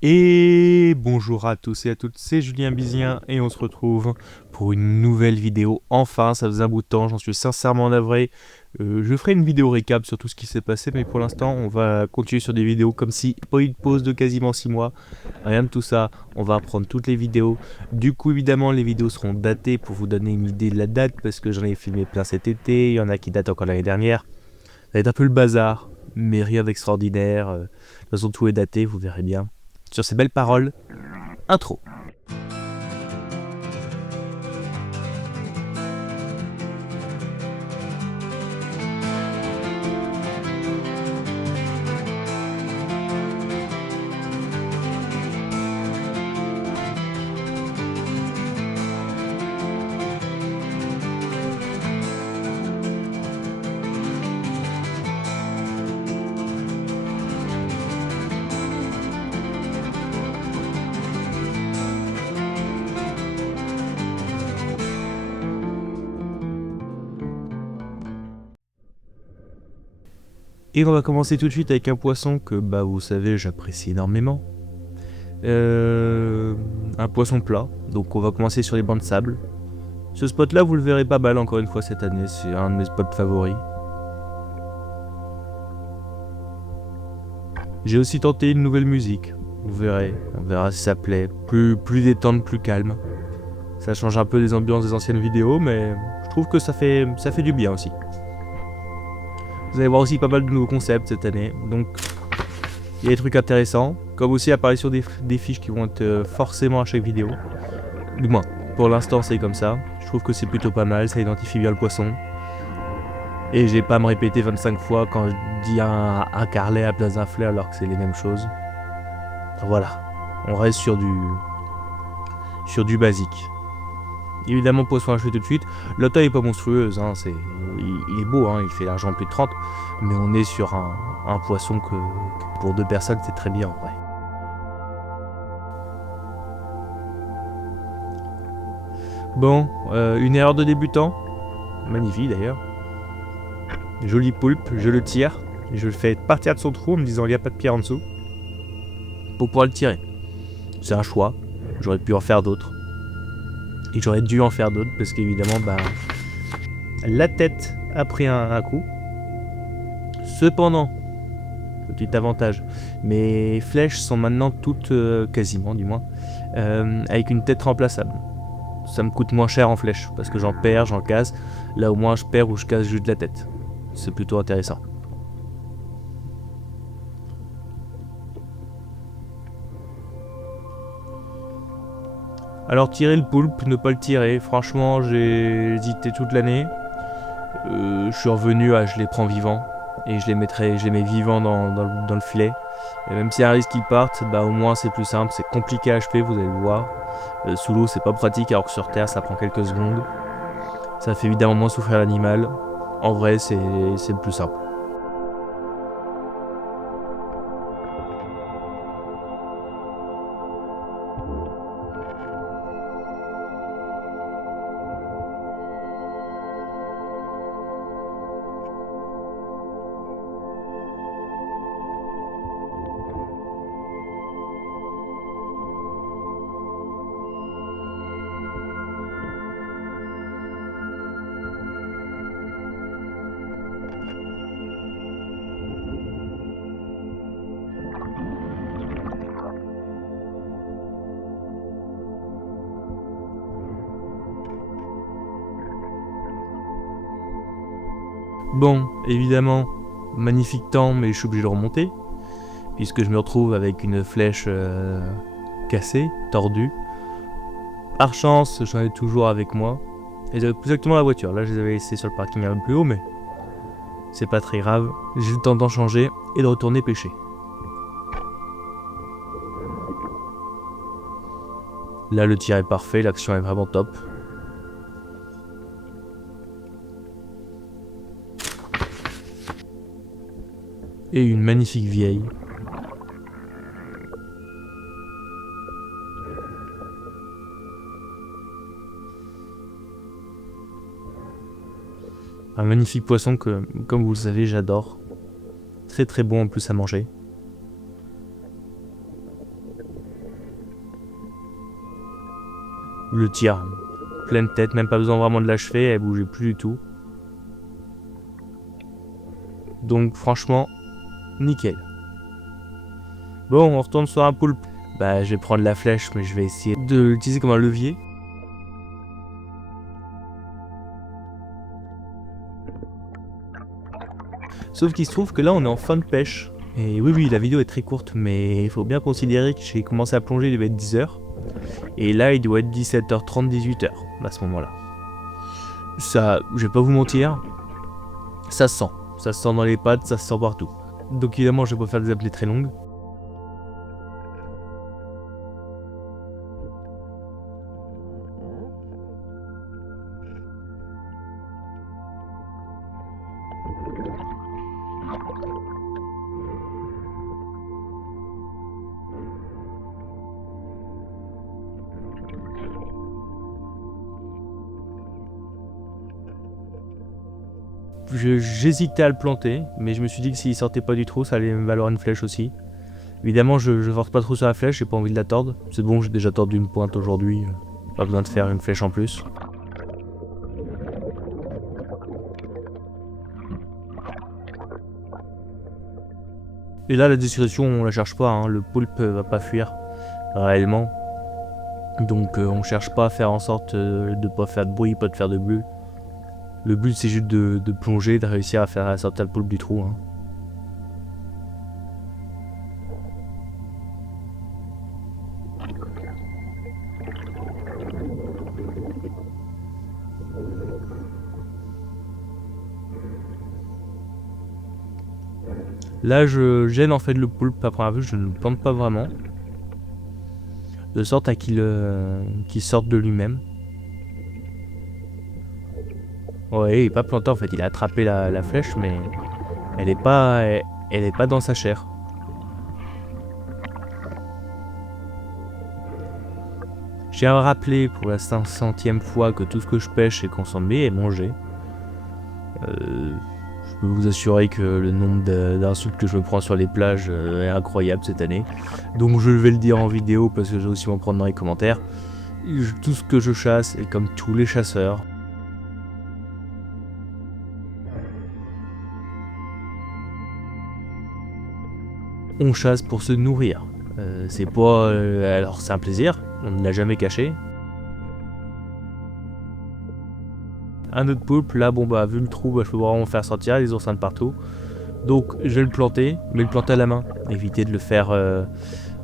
Et bonjour à tous et à toutes, c'est Julien Bizien et on se retrouve pour une nouvelle vidéo. Enfin, ça faisait un bout de temps, j'en suis sincèrement navré. Je ferai une vidéo récap sur tout ce qui s'est passé, mais pour l'instant, on va continuer sur des vidéos comme si pas eu de pause de quasiment 6 mois. Rien de tout ça, on va reprendre toutes les vidéos. Du coup, évidemment, les vidéos seront datées pour vous donner une idée de la date, parce que j'en ai filmé plein cet été, il y en a qui datent encore l'année dernière. Ça va être un peu le bazar, mais rien d'extraordinaire. De toute façon, tout est daté, vous verrez bien. Sur ces belles paroles, intro. Et on va commencer tout de suite avec un poisson que, vous savez, j'apprécie énormément. Un poisson plat. Donc on va commencer sur les bancs de sable. Ce spot là, vous le verrez pas mal encore une fois cette année. C'est un de mes spots favoris. J'ai aussi tenté une nouvelle musique. Vous verrez. On verra si ça plaît. Plus détente, plus calme. Ça change un peu des ambiances des anciennes vidéos, mais je trouve que ça fait du bien aussi. Vous allez voir aussi pas mal de nouveaux concepts cette année. Donc il y a des trucs intéressants, comme aussi apparition des fiches qui vont être forcément à chaque vidéo. Du moins, pour l'instant c'est comme ça. Je trouve que c'est plutôt pas mal, ça identifie bien le poisson. Et j'ai pas à me répéter 25 fois quand je dis un carlet à place d'un flair alors que c'est les mêmes choses. Voilà, on reste sur du basique. Évidemment, poisson haché tout de suite. La taille est pas monstrueuse, hein, il est beau, hein, il fait largement plus de 30. Mais on est sur un poisson que pour 2 personnes c'est très bien en vrai. Bon, une erreur de débutant. Magnifique d'ailleurs. Joli poulpe, je le tire. Je le fais partir de son trou en me disant il n'y a pas de pierre en dessous. Pour pouvoir le tirer. C'est un choix. J'aurais pu en faire d'autres. Et j'aurais dû en faire d'autres parce qu'évidemment, la tête a pris un coup. Cependant, petit avantage, mes flèches sont maintenant toutes, quasiment du moins, avec une tête remplaçable. Ça me coûte moins cher en flèches parce que j'en perds, j'en casse. Là au moins je perds ou je casse juste la tête. C'est plutôt intéressant. Alors tirer le poulpe, ne pas le tirer, franchement j'ai hésité toute l'année. Je suis revenu à je les prends vivants et je les mets vivants dans le filet. Et même s'il y a un risque qu'ils partent, au moins c'est plus simple, c'est compliqué à HP, vous allez le voir. Sous l'eau c'est pas pratique alors que sur terre ça prend quelques secondes. Ça fait évidemment moins souffrir l'animal. En vrai c'est le plus simple. Bon, évidemment, magnifique temps, mais je suis obligé de remonter, puisque je me retrouve avec une flèche cassée, tordue. Par chance, j'en ai toujours avec moi. Et j'avais plus exactement la voiture. Là, je les avais laissés sur le parking un peu plus haut, mais c'est pas très grave. J'ai le temps d'en changer et de retourner pêcher. Là, le tir est parfait, l'action est vraiment top. Et une magnifique vieille. Un magnifique poisson que, comme vous le savez, j'adore. Très très bon en plus à manger. Le tir, pleine tête, même pas besoin vraiment de l'achever, elle bougeait plus du tout. Donc franchement, nickel. Bon, on retourne sur un poulpe. Bah, je vais prendre la flèche, mais je vais essayer de l'utiliser comme un levier. Sauf qu'il se trouve que là, on est en fin de pêche. Et oui, la vidéo est très courte, mais il faut bien considérer que j'ai commencé à plonger, il devait être 10h. Et là, il doit être 17h30, 18h à ce moment-là. Ça, je vais pas vous mentir, ça se sent. Ça se sent dans les pattes, ça se sent partout. Donc évidemment, je vais pas faire des appelées très longues. J'hésitais à le planter, mais je me suis dit que s'il sortait pas du trou, ça allait me valoir une flèche aussi. Évidemment, je force pas trop sur la flèche, j'ai pas envie de la tordre. C'est bon, j'ai déjà tordu une pointe aujourd'hui, pas besoin de faire une flèche en plus. Et là, la discrétion, on la cherche pas, hein. Le poulpe va pas fuir réellement. Donc on cherche pas à faire en sorte de pas faire de bruit, pas de faire de bulle. Le but c'est juste de plonger, de réussir à faire sortir le poulpe du trou. Hein. Là je gêne en fait le poulpe à première vue, je ne le plante pas vraiment. De sorte à qu'il sorte de lui-même. Ouais, il est pas planté en fait, il a attrapé la flèche mais elle est pas dans sa chair. J'ai à rappeler pour la 500e fois que tout ce que je pêche est consommé et mangé. Je peux vous assurer que le nombre d'insultes que je me prends sur les plages est incroyable cette année. Donc je vais le dire en vidéo parce que je vais aussi m'en prendre dans les commentaires. Tout ce que je chasse est comme tous les chasseurs. On chasse pour se nourrir. C'est pas... alors c'est un plaisir, on ne l'a jamais caché. Un autre poulpe, là bon bah vu le trou, bah, je peux vraiment faire sortir les oursins de partout. Donc je vais le planter, mais le planter à la main. Éviter de le faire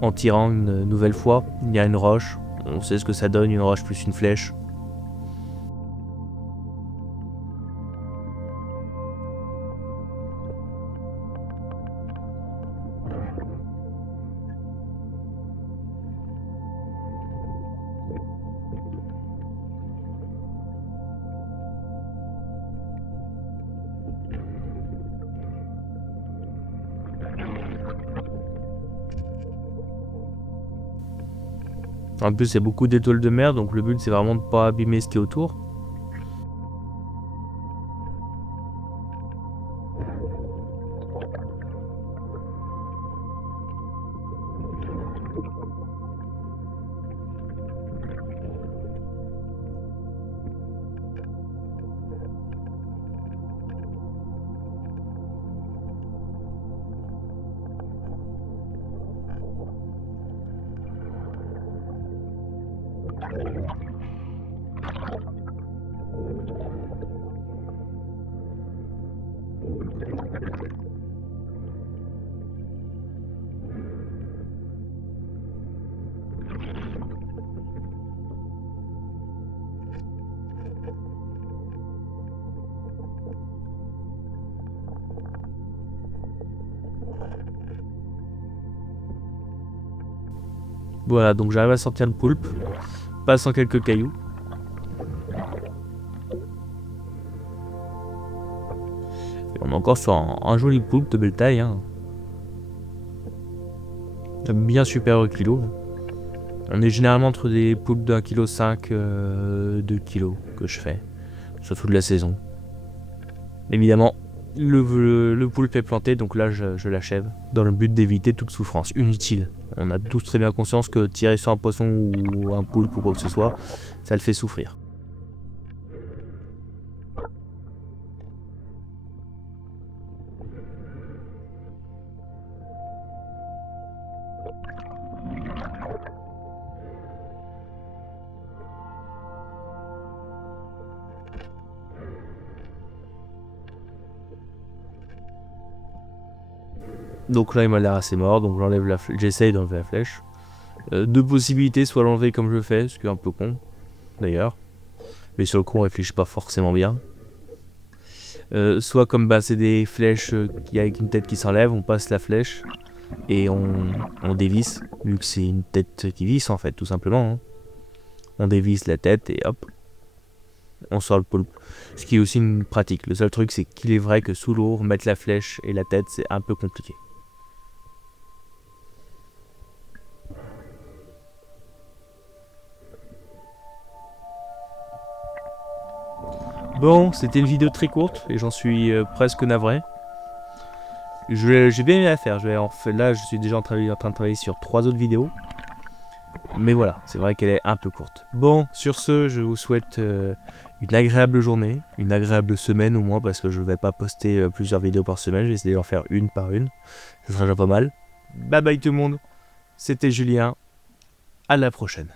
en tirant une nouvelle fois. Il y a une roche, on sait ce que ça donne, une roche plus une flèche. En plus, il y a beaucoup d'étoiles de mer, donc le but c'est vraiment de ne pas abîmer ce qui est autour. Voilà, donc j'arrive à sortir le poulpe, pas sans quelques cailloux. Et on est encore sur un joli poulpe de belle taille. Hein. Bien supérieur au kilo. On est généralement entre des poulpes d'1,5 kg, 2 kg que je fais, surtout de la saison. Évidemment, Le poulpe est planté, donc là je l'achève, dans le but d'éviter toute souffrance inutile. On a tous très bien conscience que tirer sur un poisson ou un poulpe ou quoi que ce soit, ça le fait souffrir. Donc là il m'a l'air assez mort, donc j'essaye d'enlever la flèche. Deux possibilités, soit l'enlever comme je fais, ce qui est un peu con d'ailleurs, mais sur le coup on réfléchit pas forcément bien. Soit comme c'est des flèches avec une tête qui s'enlève, on passe la flèche et on dévisse, vu que c'est une tête qui visse en fait, tout simplement. Hein. On dévisse la tête et hop, on sort le poulpe. Ce qui est aussi une pratique. Le seul truc c'est qu'il est vrai que sous l'eau, mettre la flèche et la tête c'est un peu compliqué. Bon, c'était une vidéo très courte et j'en suis presque navré. J'ai bien aimé la faire. Là, je suis déjà en train de travailler sur 3 autres vidéos. Mais voilà, c'est vrai qu'elle est un peu courte. Bon, sur ce, je vous souhaite une agréable journée, une agréable semaine au moins, parce que je ne vais pas poster plusieurs vidéos par semaine. Je vais essayer d'en faire une par une. Ce sera déjà pas mal. Bye bye tout le monde. C'était Julien. À la prochaine.